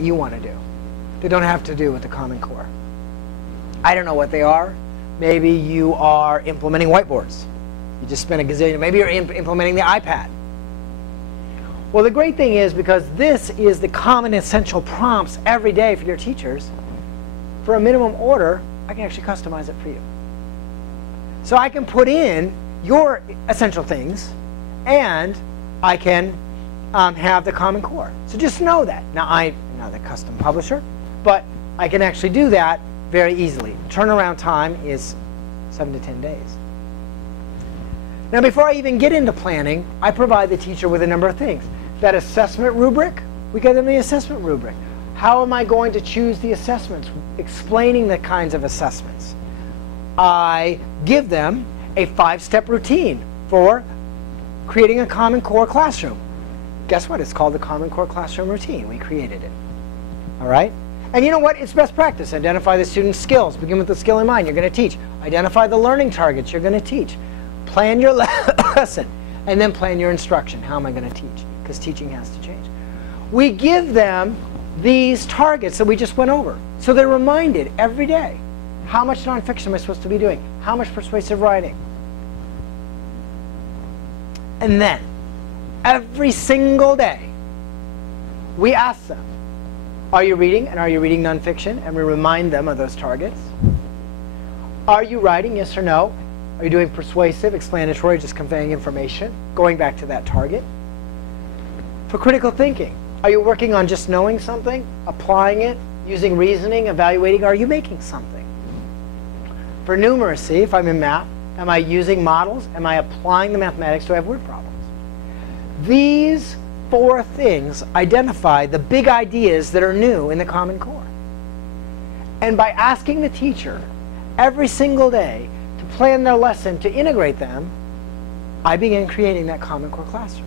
you want to do. They don't have to do with the Common Core. I don't know what they are. Maybe you are implementing whiteboards. You just spent a gazillion. Maybe you're implementing the iPad. Well, the great thing is, because this is the common essential prompts every day for your teachers, for a minimum order, I can actually customize it for you. So I can put in your essential things, and I can have the Common Core. So just know that. Now, I'm not the custom publisher, but I can actually do that very easily. Turnaround time is 7 to 10 days. Now, before I even get into planning, I provide the teacher with a number of things. That assessment rubric, we give them the assessment rubric. How am I going to choose the assessments? Explaining the kinds of assessments. I give them a 5-step routine for creating a Common Core classroom. Guess what? It's called the Common Core Classroom Routine. We created it. All right? And you know what? It's best practice. Identify the student's skills. Begin with the skill in mind. You're going to teach. Identify the learning targets you're going to teach. Plan your lesson. And then plan your instruction. How am I going to teach? Because teaching has to change. We give them these targets that we just went over. So they're reminded every day. How much nonfiction am I supposed to be doing? How much persuasive writing? And then, every single day, we ask them, are you reading, and are you reading nonfiction? And we remind them of those targets. Are you writing, yes or no? Are you doing persuasive, explanatory, just conveying information? Going back to that target. For critical thinking, are you working on just knowing something, applying it, using reasoning, evaluating? Are you making something? For numeracy, if I'm in math, am I using models? Am I applying the mathematics? Do I have word problems? These 4 things identify the big ideas that are new in the Common Core. And by asking the teacher every single day to plan their lesson to integrate them, I begin creating that Common Core classroom.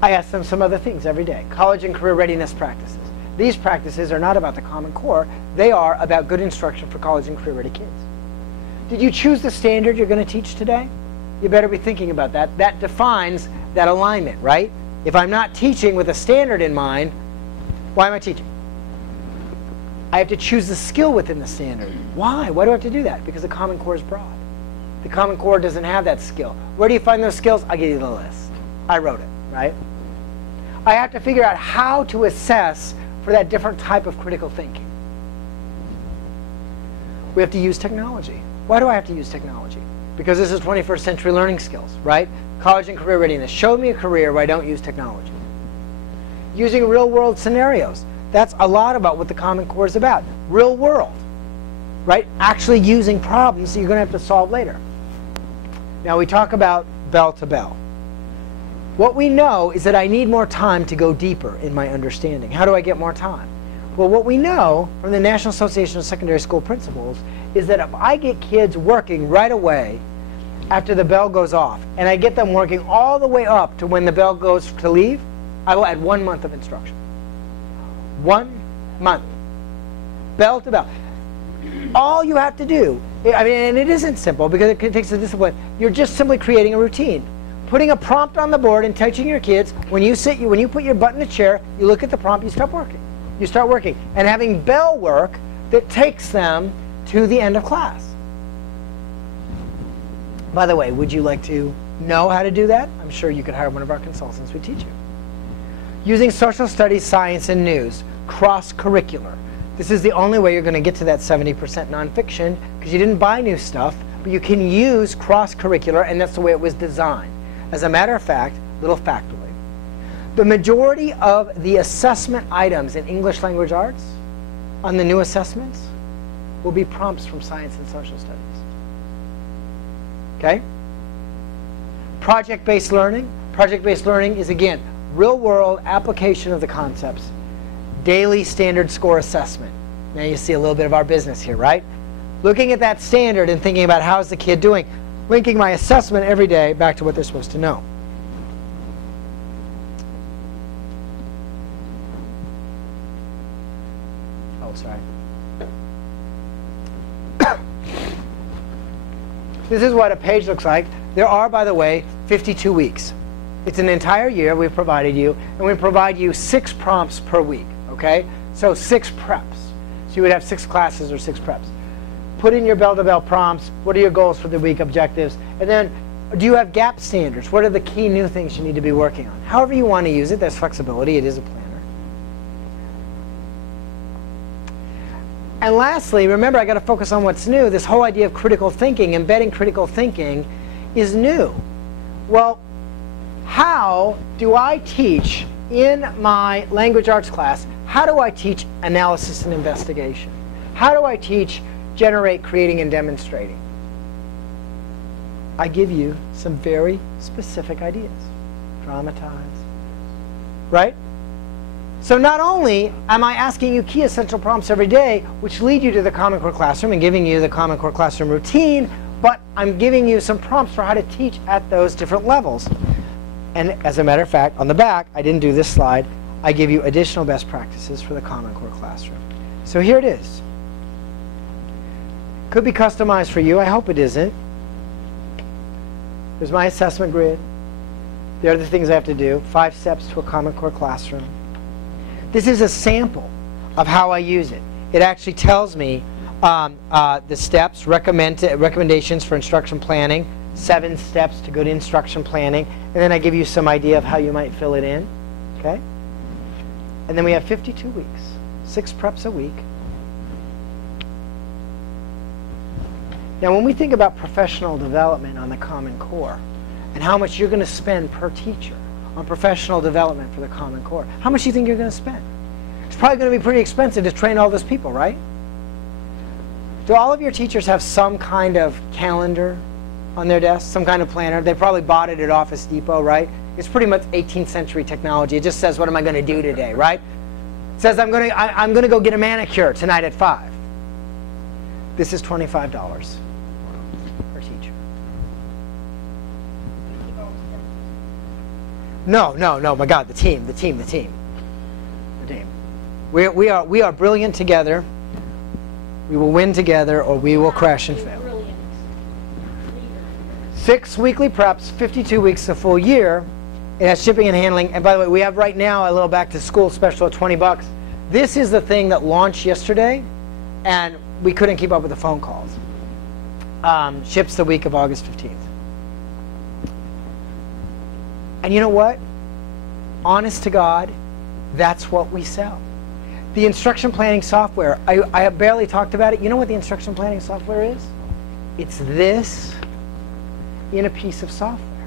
I ask them some other things every day. College and career readiness practices. These practices are not about the Common Core. They are about good instruction for college and career ready kids. Did you choose the standard you're going to teach today? You better be thinking about that. That defines that alignment, right? If I'm not teaching with a standard in mind, why am I teaching? I have to choose the skill within the standard. Why? Why do I have to do that? Because the Common Core is broad. The Common Core doesn't have that skill. Where do you find those skills? I'll give you the list. I wrote it, right? I have to figure out how to assess for that different type of critical thinking. We have to use technology. Why do I have to use technology? Because this is 21st century learning skills, right? College and career readiness. Show me a career where I don't use technology. Using real world scenarios. That's a lot about what the Common Core is about. Real world, right? Actually using problems that you're going to have to solve later. Now we talk about bell to bell. What we know is that I need more time to go deeper in my understanding. How do I get more time? Well, what we know from the National Association of Secondary School Principals is that if I get kids working right away after the bell goes off, and I get them working all the way up to when the bell goes to leave, I will add 1 month of instruction. 1 month. Bell to bell. All you have to do, I mean, and it isn't simple because it takes a discipline. You're just simply creating a routine. Putting a prompt on the board and teaching your kids, when you put your butt in the chair, you look at the prompt, you start working. You start working. And having bell work that takes them to the end of class. By the way, would you like to know how to do that? I'm sure you could hire one of our consultants who would teach you. Using social studies, science, and news, cross-curricular. This is the only way you're going to get to that 70% nonfiction, because you didn't buy new stuff, but you can use cross-curricular, and that's the way it was designed. As a matter of fact, little factoid, the majority of the assessment items in English language arts on the new assessments will be prompts from science and social studies. Okay? Project-based learning. Project-based learning is, again, real-world application of the concepts. Daily standard score assessment. Now you see a little bit of our business here, right? Looking at that standard and thinking about how's the kid doing. Linking my assessment every day back to what they're supposed to know. Oh, sorry. This is what a page looks like. There are, by the way, 52 weeks. It's an entire year we've provided you, and we provide you 6 prompts per week, okay? So 6 preps. So you would have 6 classes or 6 preps. Put in your bell-to-bell prompts. What are your goals for the week, objectives? And then, do you have gap standards? What are the key new things you need to be working on? However you want to use it, there's flexibility. It is a planner. And lastly, remember, I got to focus on what's new. This whole idea of critical thinking, embedding critical thinking, is new. Well, how do I teach in my language arts class? How do I teach analysis and investigation? How do I teach generate, creating, and demonstrating? I give you some very specific ideas. Dramatize. Right? So not only am I asking you key essential prompts every day, which lead you to the Common Core Classroom and giving you the Common Core Classroom routine, but I'm giving you some prompts for how to teach at those different levels. And as a matter of fact, on the back, I didn't do this slide, I give you additional best practices for the Common Core Classroom. So here it is. Could be customized for you. I hope it isn't. There's my assessment grid. There are the things I have to do. 5 steps to a Common Core Classroom. This is a sample of how I use it. It actually tells me the steps, recommendations for instruction planning, 7 steps to good instruction planning, and then I give you some idea of how you might fill it in. Okay? And then we have 52 weeks, 6 preps a week. Now, when we think about professional development on the Common Core and how much you're going to spend per teacher on professional development for the Common Core, how much do you think you're going to spend? It's probably going to be pretty expensive to train all those people, right? Do all of your teachers have some kind of calendar on their desk, some kind of planner? They probably bought it at Office Depot, right? It's pretty much 18th century technology. It just says, what am I going to do today, right? It says, I'm going to go get a manicure tonight at 5. This is $25. No, my God, the team. We are brilliant together. We will win together, or we will crash and fail. 6 weekly preps, 52 weeks, a full year. It has shipping and handling. And by the way, we have right now a little back to school special at $20. This is the thing that launched yesterday, and we couldn't keep up with the phone calls. Ships the week of August 15th. And you know what? Honest to God, that's what we sell. The instruction planning software, I barely talked about it. You know what the instruction planning software is? It's this in a piece of software.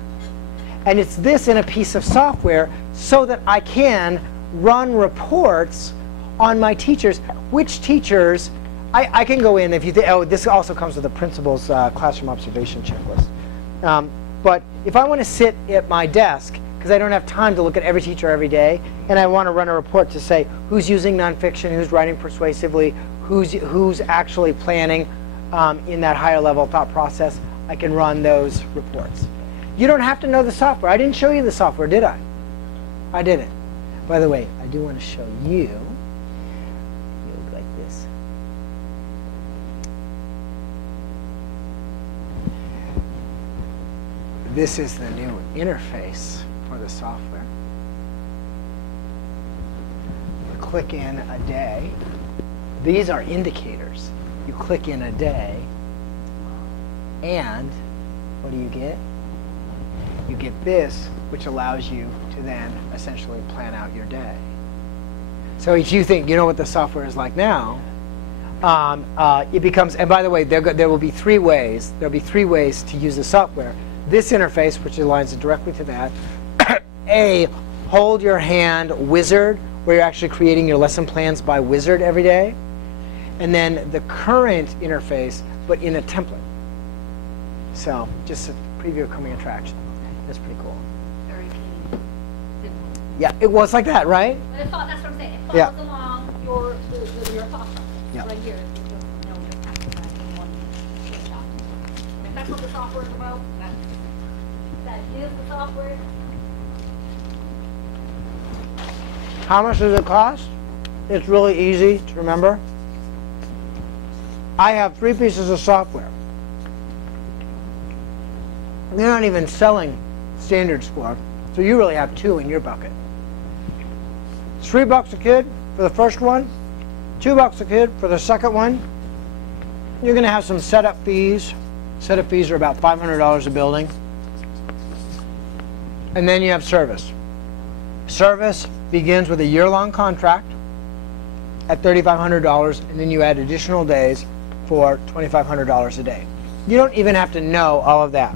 And it's this in a piece of software so that I can run reports on my teachers. Which teachers, I can go in if you think, oh, this also comes with the principal's classroom observation checklist. But if I want to sit at my desk, because I don't have time to look at every teacher every day, and I want to run a report to say who's using nonfiction, who's writing persuasively, who's actually planning in that higher level thought process, I can run those reports. You don't have to know the software. I didn't show you the software, did I? I didn't. By the way, I do want to show you. You look like this. This is the new interface for the software. You click in a day. These are indicators. You click in a day, and what do you get? You get this, which allows you to then essentially plan out your day. So if you think, you know what the software is like now, it becomes, and by the way, there will be 3 ways. There will be 3 ways to use the software. This interface, which aligns directly to that. A, hold your hand wizard, where you're actually creating your lesson plans by wizard every day. And then the current interface, but in a template. So just a preview of coming attraction. That's pretty cool. Very simple. Yeah, it was like that, right? But that's what I'm saying. It follows along your thought process. Yeah. Right here. You just know you're passing that in one shot. If that's what the software is about, that is the software. How much does it cost? It's really easy to remember. I have 3 pieces of software. They're not even selling standard score, so you really have 2 in your bucket. It's $3 a kid, for the first one, $2 a kid for the second one. You're going to have some setup fees. Setup fees are about $500 a building. And then you have service. Service begins with a year-long contract at $3,500, and then you add additional days for $2,500 a day. You don't even have to know all of that.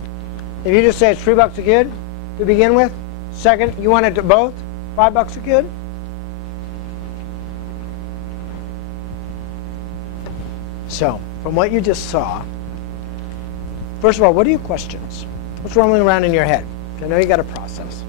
If you just say it's $3 a kid to begin with, second, you want it to both, $5 a kid. So, from what you just saw, first of all, what are your questions? What's rolling around in your head? I know you got to process.